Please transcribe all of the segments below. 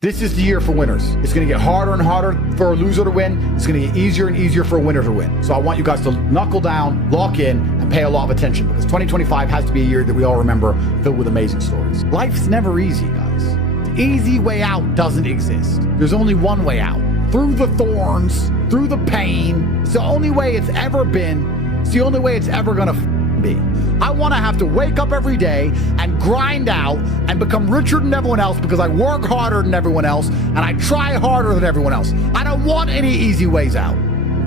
This is the year for winners. It's going to get harder and harder for a loser to win. It's going to get easier and easier for a winner to win. So I want you guys to knuckle down, lock in, and pay a lot of attention, because 2025 has to be a year that we all remember, filled with amazing stories. Life's never easy, guys. The easy way out doesn't exist. There's only one way out. Through the thorns, through the pain. It's the only way it's ever been. It's the only way it's ever going to be. I want to have to wake up every day and grind out and become richer than everyone else because I work harder than everyone else and I try harder than everyone else. I don't want any easy ways out.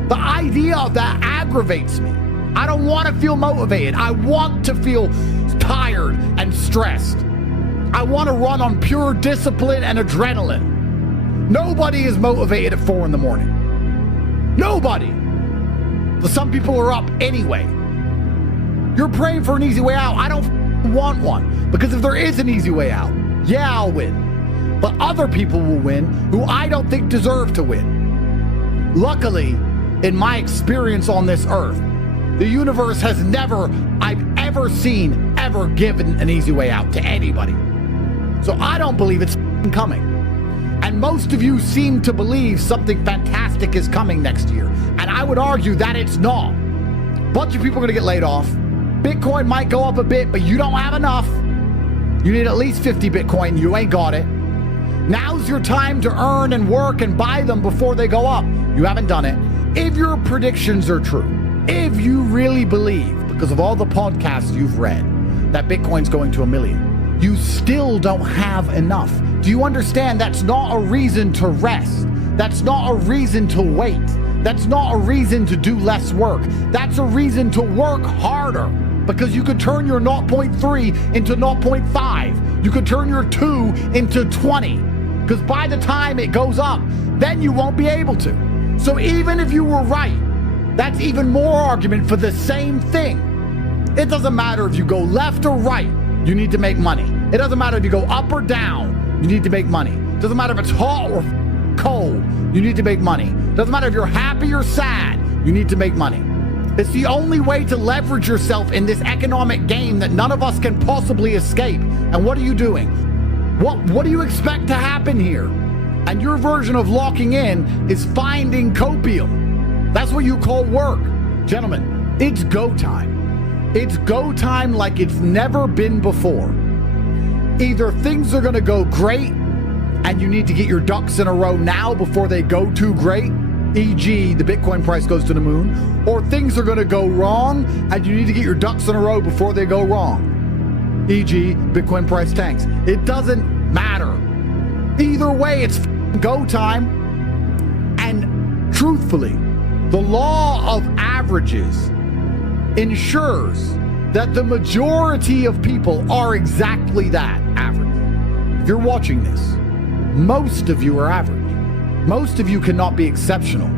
The idea of that aggravates me. I don't want to feel motivated. I want to feel tired and stressed. I want to run on pure discipline and adrenaline. Nobody is motivated at 4 a.m. Nobody. But some people are up anyway. You're praying for an easy way out. I don't want one, because if there is an easy way out, yeah, I'll win. But other people will win who I don't think deserve to win. Luckily, in my experience on this earth, the universe has never, I've ever seen, ever given an easy way out to anybody. So I don't believe it's coming. And most of you seem to believe something fantastic is coming next year. And I would argue that it's not. A bunch of people are going to get laid off. Bitcoin might go up a bit, but you don't have enough. You need at least 50 Bitcoin. You ain't got it. Now's your time to earn and work and buy them before they go up. You haven't done it. If your predictions are true, if you really believe, because of all the podcasts you've read, that Bitcoin's going to 1 million, you still don't have enough. Do you understand? That's not a reason to rest. That's not a reason to wait. That's not a reason to do less work. That's a reason to work harder, because you could turn your 0.3 into 0.5. You could turn your 2 into 20, because by the time it goes up, then you won't be able to. So even if you were right, that's even more argument for the same thing. It doesn't matter if you go left or right, you need to make money. It doesn't matter if you go up or down, you need to make money. It doesn't matter if it's hot or cold, you need to make money. It doesn't matter if you're happy or sad, you need to make money. It's the only way to leverage yourself in this economic game that none of us can possibly escape. And what are you doing? What do you expect to happen here? And your version of locking in is finding copium. That's what you call work. Gentlemen, it's go time. It's go time like it's never been before. Either things are going to go great and you need to get your ducks in a row now before they go too great, e.g. the Bitcoin price goes to the moon, or things are going to go wrong and you need to get your ducks in a row before they go wrong, e.g. Bitcoin price tanks. It doesn't matter. Either way, it's go time. And truthfully, the law of averages ensures that the majority of people are exactly that, average. If you're watching this, most of you are average. Most of you cannot be exceptional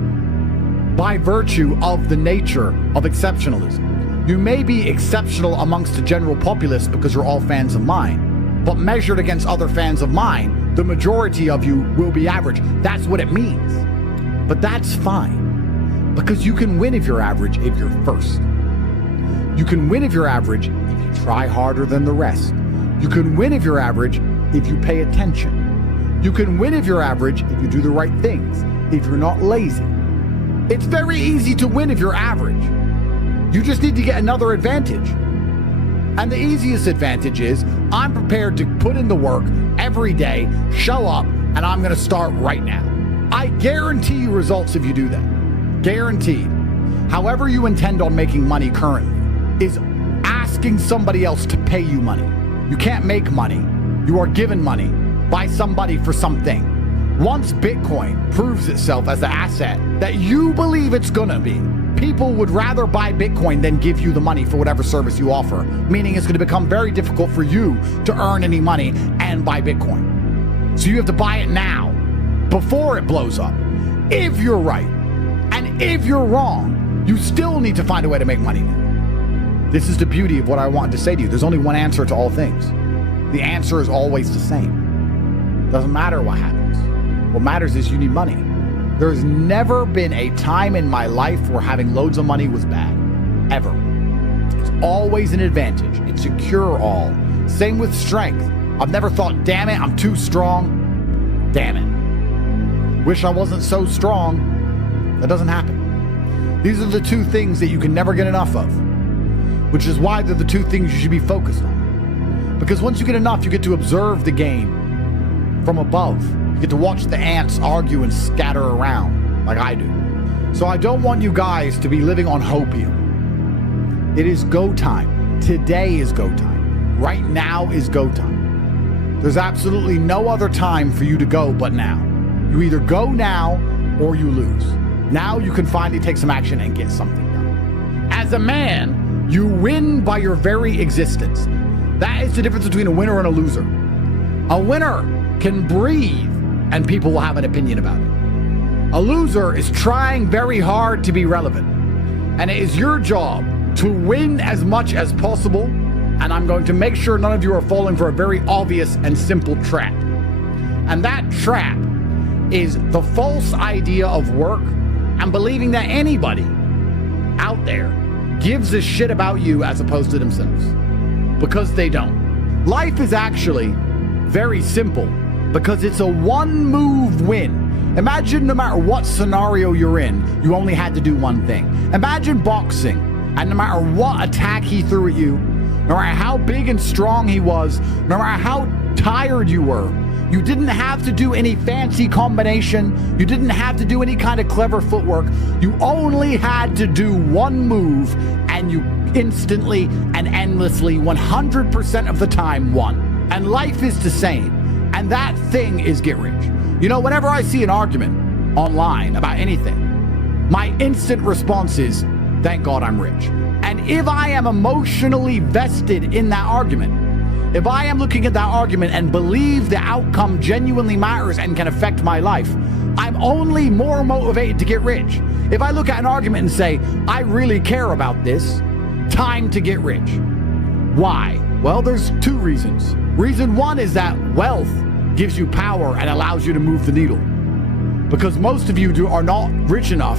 by virtue of the nature of exceptionalism. You may be exceptional amongst the general populace because you're all fans of mine, but measured against other fans of mine, the majority of you will be average. That's what it means. But that's fine, because you can win if you're average if you're first. You can win if you're average if you try harder than the rest. You can win if you're average if you pay attention. You can win if you're average if you do the right things, if you're not lazy. It's very easy to win if you're average. You just need to get another advantage. And the easiest advantage is I'm prepared to put in the work every day, show up, and I'm going to start right now. I guarantee you results if you do that. Guaranteed. However you intend on making money currently is asking somebody else to pay you money. You can't make money. You are given money by somebody for something. Once Bitcoin proves itself as the asset that you believe it's gonna be, people would rather buy Bitcoin than give you the money for whatever service you offer, meaning it's gonna become very difficult for you to earn any money and buy Bitcoin. So you have to buy it now, before it blows up. If you're right, and if you're wrong, you still need to find a way to make money now. This is the beauty of what I wanted to say to you. There's only one answer to all things. The answer is always the same. Doesn't matter what happens. What matters is you need money. There's never been a time in my life where having loads of money was bad. Ever. It's always an advantage. It's a cure-all. Same with strength. I've never thought, damn it, I'm too strong. Damn it. Wish I wasn't so strong. That doesn't happen. These are the two things that you can never get enough of, which is why they're the two things you should be focused on. Because once you get enough, you get to observe the game from above. You get to watch the ants argue and scatter around like I do. So I don't want you guys to be living on hopium. It is go time. Today is go time. Right now is go time. There's absolutely no other time for you to go but now. You either go now or you lose. Now you can finally take some action and get something done. As a man, you win by your very existence. That is the difference between a winner and a loser. A winner can breathe and people will have an opinion about it. A loser is trying very hard to be relevant. And it is your job to win as much as possible. And I'm going to make sure none of you are falling for a very obvious and simple trap. And that trap is the false idea of work and believing that anybody out there gives a shit about you as opposed to themselves. Because they don't. Life is actually very simple because it's a one-move win. Imagine no matter what scenario you're in, you only had to do one thing. Imagine boxing, and no matter what attack he threw at you, no matter how big and strong he was, no matter how tired you were, you didn't have to do any fancy combination. You didn't have to do any kind of clever footwork. You only had to do one move, and you instantly and endlessly, 100% of the time, won. And life is the same. And that thing is get rich. You know, whenever I see an argument online about anything, my instant response is, thank God I'm rich. And if I am emotionally vested in that argument, if I am looking at that argument and believe the outcome genuinely matters and can affect my life, I'm only more motivated to get rich. If I look at an argument and say, I really care about this, time to get rich. Why? Well, there's two reasons. Reason one is that wealth gives you power and allows you to move the needle. Because most of you are not rich enough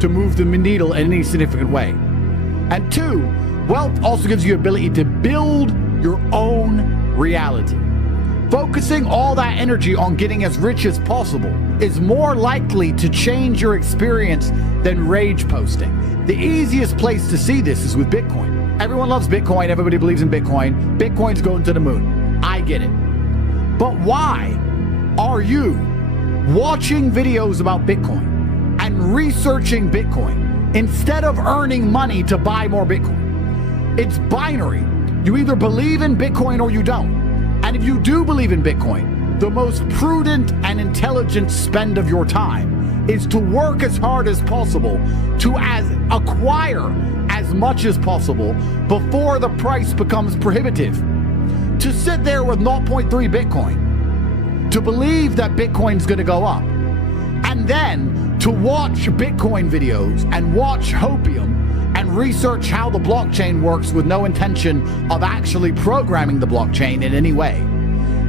to move the needle in any significant way. And two, wealth also gives you the ability to build your own reality. Focusing all that energy on getting as rich as possible is more likely to change your experience than rage posting. The easiest place to see this is with Bitcoin. Everyone loves Bitcoin. Everybody believes in Bitcoin. Bitcoin's going to the moon. I get it. But why are you watching videos about Bitcoin and researching Bitcoin instead of earning money to buy more Bitcoin? It's binary. You either believe in Bitcoin or you don't. And if you do believe in Bitcoin, the most prudent and intelligent spend of your time is to work as hard as possible to acquire as much as possible before the price becomes prohibitive. To sit there with 0.3 Bitcoin, to believe that Bitcoin's going to go up, and then to watch Bitcoin videos and watch hopium and research how the blockchain works with no intention of actually programming the blockchain in any way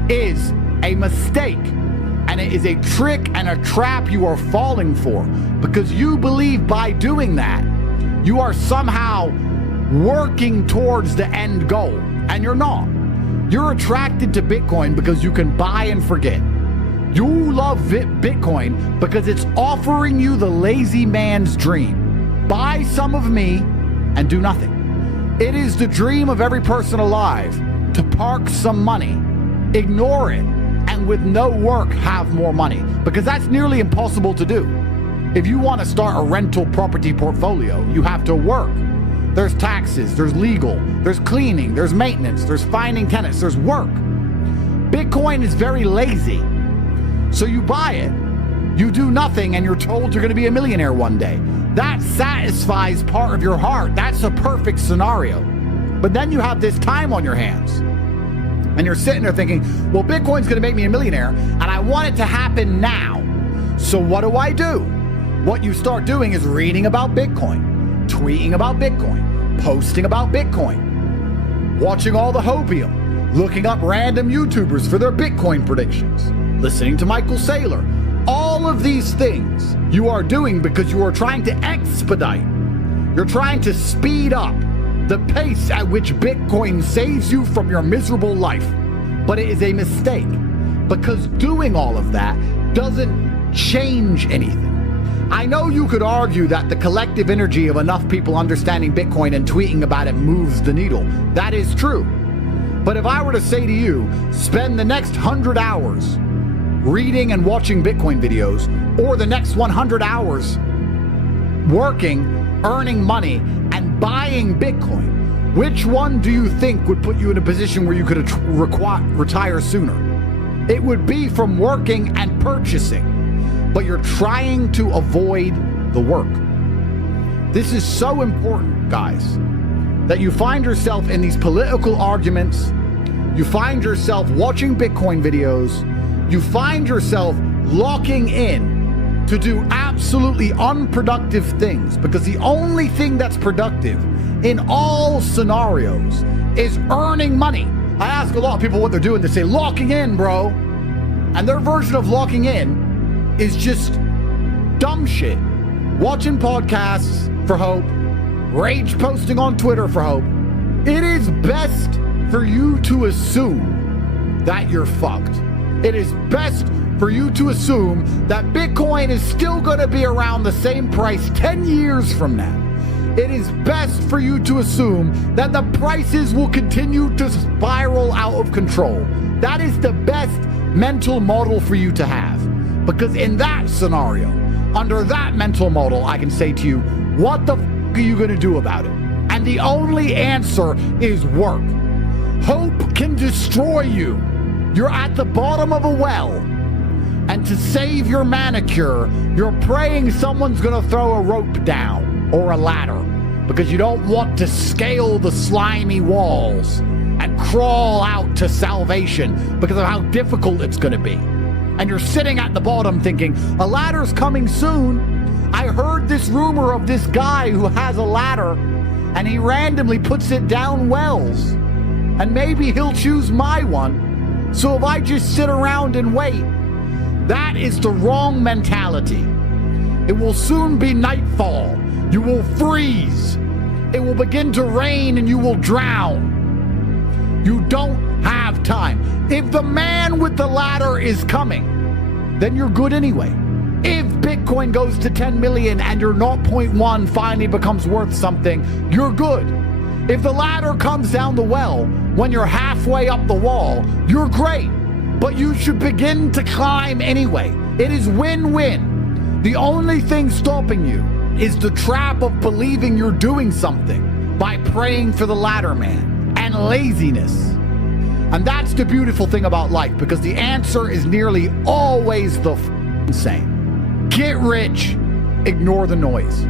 is a mistake. And it is a trick and a trap you are falling for because you believe by doing that, you are somehow working towards the end goal. And you're not. You're attracted to Bitcoin because you can buy and forget. You love Bitcoin because it's offering you the lazy man's dream. Buy some of me and do nothing. It is the dream of every person alive to park some money, ignore it, and with no work have more money, because that's nearly impossible to do. If you want to start a rental property portfolio, you have to work. There's taxes, there's legal, there's cleaning, there's maintenance, there's finding tenants, there's work. Bitcoin is very lazy. So you buy it, you do nothing, and you're told you're going to be a millionaire one day. That satisfies part of your heart. That's a perfect scenario. But then you have this time on your hands. And you're sitting there thinking, well, Bitcoin's going to make me a millionaire, and I want it to happen now. So what do? What you start doing is reading about Bitcoin, tweeting about Bitcoin, posting about Bitcoin, watching all the hopium, looking up random YouTubers for their Bitcoin predictions, listening to Michael Saylor. All of these things you are doing because you are trying to expedite. You're trying to speed up the pace at which Bitcoin saves you from your miserable life. But it is a mistake because doing all of that doesn't change anything. I know you could argue that the collective energy of enough people understanding Bitcoin and tweeting about it moves the needle. That is true. But if I were to say to you, spend the next 100 hours reading and watching Bitcoin videos, or the next 100 hours working, earning money, and buying Bitcoin, which one do you think would put you in a position where you could retire sooner? It would be from working and purchasing. But you're trying to avoid the work. This is so important, guys, that you find yourself in these political arguments, you find yourself watching Bitcoin videos, you find yourself locking in to do absolutely unproductive things, because the only thing that's productive in all scenarios is earning money. I ask a lot of people what they're doing. They say, locking in, bro. And their version of locking in is just dumb shit. Watching podcasts for hope, rage posting on Twitter for hope. It is best for you to assume that you're fucked. It is best for you to assume that Bitcoin is still going to be around the same price 10 years from now. It is best for you to assume that the prices will continue to spiral out of control. That is the best mental model for you to have. Because in that scenario, under that mental model, I can say to you, what the f*** are you going to do about it? And the only answer is work. Hope can destroy you. You're at the bottom of a well. And to save your manicure, you're praying someone's going to throw a rope down or a ladder, because you don't want to scale the slimy walls and crawl out to salvation because of how difficult it's going to be. And you're sitting at the bottom thinking, a ladder's coming soon. I heard this rumor of this guy who has a ladder and he randomly puts it down wells. And maybe he'll choose my one. So if I just sit around and wait, that is the wrong mentality. It will soon be nightfall. You will freeze. It will begin to rain and you will drown. You don't have time. If the man with the ladder is coming, then you're good anyway. If Bitcoin goes to 10 million and your 0.1 finally becomes worth something, you're good. If the ladder comes down the well when you're halfway up the wall, you're great. But you should begin to climb anyway. It is win-win. The only thing stopping you is the trap of believing you're doing something by praying for the ladder man. And laziness. And that's the beautiful thing about life, because the answer is nearly always the same. Get rich, ignore the noise.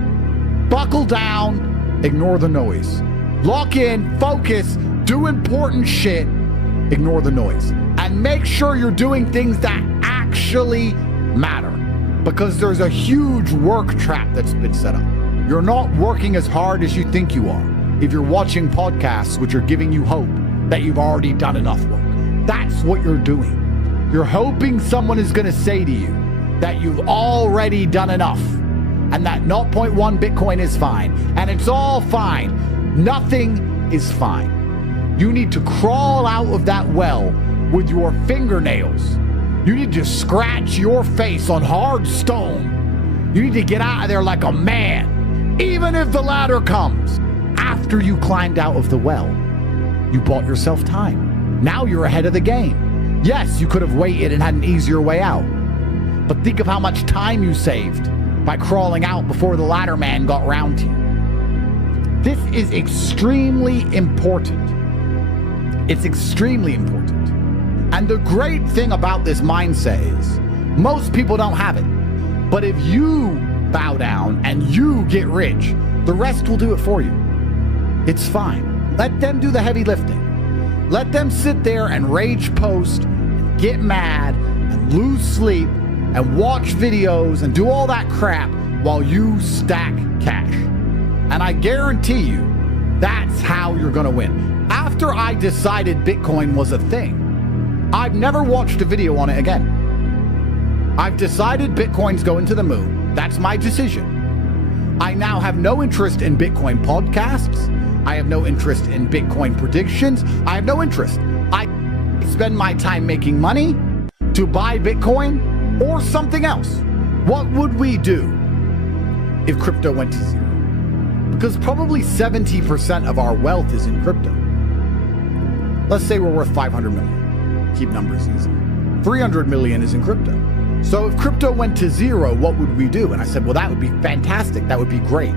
Buckle down, ignore the noise. Lock in, focus, do important shit, ignore the noise. And make sure you're doing things that actually matter, because there's a huge work trap that's been set up. You're not working as hard as you think you are if you're watching podcasts which are giving you hope that you've already done enough work. That's what you're doing. You're hoping someone is going to say to you that you've already done enough and that 0.1 Bitcoin is fine and it's all fine. Nothing is fine. You need to crawl out of that well with your fingernails. You need to scratch your face on hard stone. You need to get out of there like a man, even if the ladder comes. After you climbed out of the well, you bought yourself time. Now you're ahead of the game. Yes, you could have waited and had an easier way out. But think of how much time you saved by crawling out before the ladder man got round to you. This is extremely important. It's extremely important. And the great thing about this mindset is most people don't have it. But if you bow down and you get rich, the rest will do it for you. It's fine. Let them do the heavy lifting. Let them sit there and rage post and get mad and lose sleep and watch videos and do all that crap while you stack cash. And I guarantee you, that's how you're going to win. After I decided Bitcoin was a thing, I've never watched a video on it again. I've decided Bitcoin's going to the moon. That's my decision. I now have no interest in Bitcoin podcasts. I have no interest in Bitcoin predictions. I have no interest. I spend my time making money, to buy Bitcoin or something else? What would we do if crypto went to zero? Because probably 70% of our wealth is in crypto. Let's say we're worth 500 million. Keep numbers easy. 300 million is in crypto. So if crypto went to zero, what would we do? And I said, well, that would be fantastic. That would be great.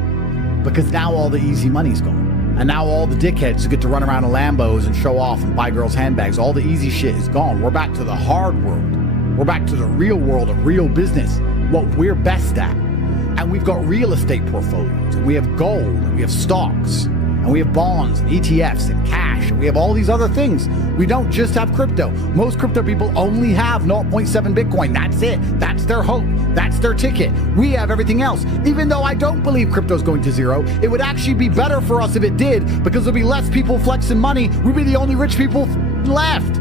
Because now all the easy money's gone. And now all the dickheads who get to run around in Lambos and show off and buy girls' handbags, all the easy shit is gone. We're back to the hard world. We're back to the real world of real business, what we're best at. And we've got real estate portfolios, and we have gold, and we have stocks, and we have bonds, and ETFs, and cash, and we have all these other things. We don't just have crypto. Most crypto people only have 0.7 Bitcoin. That's it. That's their hope. That's their ticket. We have everything else. Even though I don't believe crypto's going to zero, it would actually be better for us if it did, because there'll be less people flexing money. We'd be the only rich people left.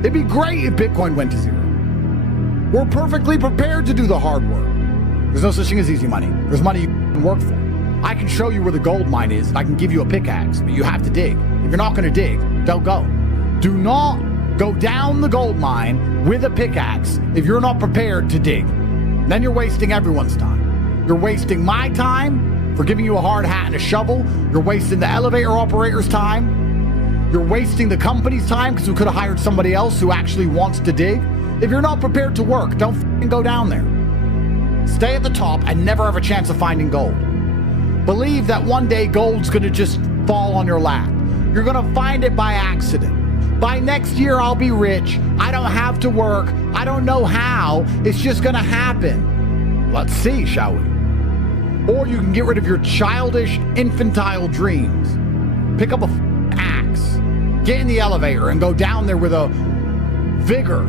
It'd be great if Bitcoin went to zero. We're perfectly prepared to do the hard work. There's no such thing as easy money. There's money you can work for. I can show you where the gold mine is, and I can give you a pickaxe, but you have to dig. If you're not going to dig, don't go. Do not go down the gold mine with a pickaxe if you're not prepared to dig. Then you're wasting everyone's time. You're wasting my time for giving you a hard hat and a shovel. You're wasting the elevator operator's time. You're wasting the company's time because we could have hired somebody else who actually wants to dig. If you're not prepared to work, don't f***ing go down there. Stay at the top and never have a chance of finding gold. Believe that one day gold's gonna just fall on your lap. You're gonna find it by accident. By next year, I'll be rich. I don't have to work. I don't know how. It's just gonna happen. Let's see, shall we? Or you can get rid of your childish, infantile dreams. Pick up a axe, get in the elevator, and go down there with a vigor,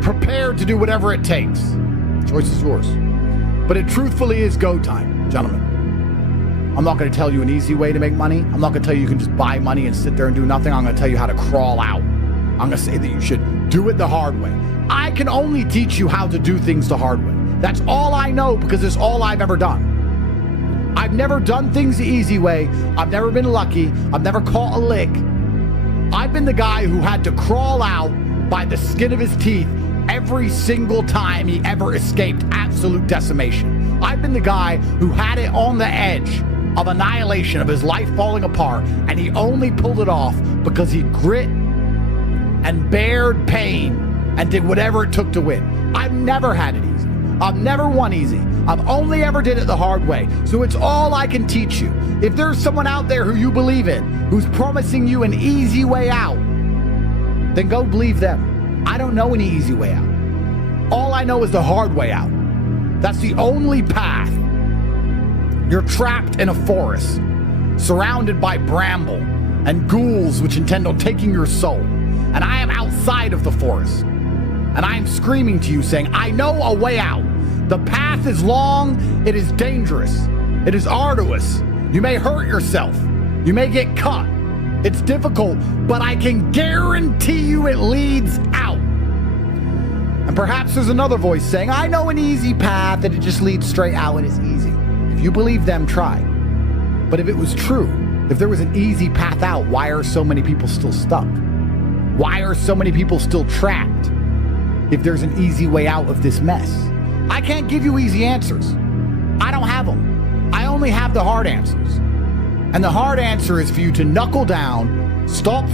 prepared to do whatever it takes. Choice is yours. But it truthfully is go time, gentlemen. I'm not going to tell you an easy way to make money. I'm not going to tell you can just buy money and sit there and do nothing. I'm going to tell you how to crawl out. I'm going to say that you should do it the hard way. I can only teach you how to do things the hard way. That's all I know because it's all I've ever done. I've never done things the easy way. I've never been lucky. I've never caught a lick. I've been the guy who had to crawl out by the skin of his teeth every single time he ever escaped absolute decimation. I've been the guy who had it on the edge of annihilation, of his life falling apart, and he only pulled it off because he grit and bared pain and did whatever it took to win. I've never had it easy. I've never won easy. I've only ever did it the hard way. So it's all I can teach you. If there's someone out there who you believe in, who's promising you an easy way out, then go believe them. I don't know any easy way out. All I know is the hard way out. That's the only path. You're trapped in a forest, surrounded by bramble and ghouls which intend on taking your soul. And I am outside of the forest. And I am screaming to you saying, I know a way out. The path is long, it is dangerous, it is arduous. You may hurt yourself, you may get cut. It's difficult, but I can guarantee you it leads out. And perhaps there's another voice saying, I know an easy path and it just leads straight out and it's easy. If you believe them, try. But if it was true, if there was an easy path out, why are so many people still stuck? Why are so many people still trapped? If there's an easy way out of this mess. I can't give you easy answers. I don't have them. I only have the hard answers. And the hard answer is for you to knuckle down, stop